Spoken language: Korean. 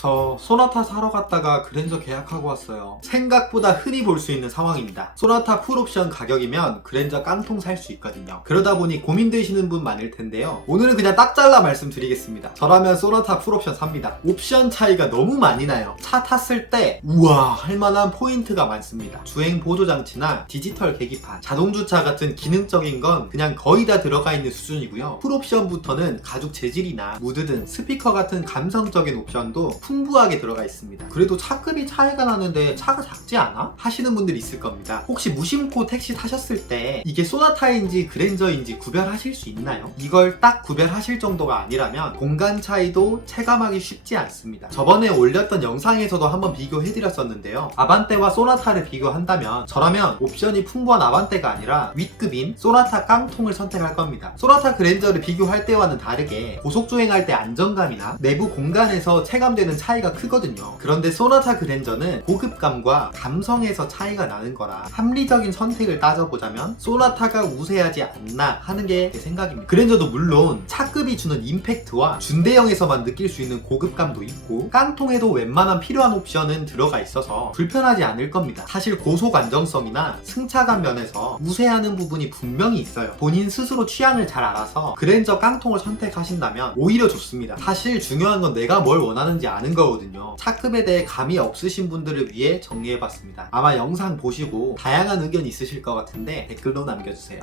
저 소나타 사러 갔다가 그랜저 계약하고 왔어요. 생각보다 흔히 볼 수 있는 상황입니다. 소나타 풀옵션 가격이면 그랜저 깡통 살 수 있거든요. 그러다 보니 고민되시는 분 많을 텐데요. 오늘은 그냥 딱 잘라 말씀드리겠습니다. 저라면 소나타 풀옵션 삽니다. 옵션 차이가 너무 많이 나요. 차 탔을 때 우와 할만한 포인트가 많습니다. 주행 보조 장치나 디지털 계기판, 자동 주차 같은 기능적인 건 그냥 거의 다 들어가 있는 수준이고요. 풀옵션부터는 가죽 재질이나 무드 등 스피커 같은 감성적인 옵션도 풍부하게 들어가 있습니다. 그래도 차급이 차이가 나는데 차가 작지 않아? 하시는 분들 있을 겁니다. 혹시 무심코 택시 타셨을 때 이게 소나타인지 그랜저인지 구별하실 수 있나요? 이걸 딱 구별하실 정도가 아니라면 공간 차이도 체감하기 쉽지 않습니다. 저번에 올렸던 영상에서도 한번 비교해드렸었는데요. 아반떼와 소나타를 비교한다면 저라면 옵션이 풍부한 아반떼가 아니라 윗급인 소나타 깡통을 선택할 겁니다. 소나타 그랜저를 비교할 때와는 다르게 고속주행할 때 안정감이나 내부 공간에서 체감되는 차이가 크거든요. 그런데 소나타 그랜저는 고급감과 감성에서 차이가 나는 거라 합리적인 선택을 따져보자면 소나타가 우세하지 않나 하는 게 제 생각입니다. 그랜저도 물론 차급이 주는 임팩트와 준대형에서만 느낄 수 있는 고급감도 있고 깡통에도 웬만한 필요한 옵션은 들어가 있어서 불편하지 않을 겁니다. 사실 고속 안정성이나 승차감 면에서 우세하는 부분이 분명히 있어요. 본인 스스로 취향을 잘 알아서 그랜저 깡통을 선택하신다면 오히려 좋습니다. 사실 중요한 건 내가 뭘 원하는지 아는 거거든요. 차급에 대해 감이 없으신 분들을 위해 정리해봤습니다. 아마 영상 보시고 다양한 의견 있으실 것 같은데 댓글로 남겨주세요.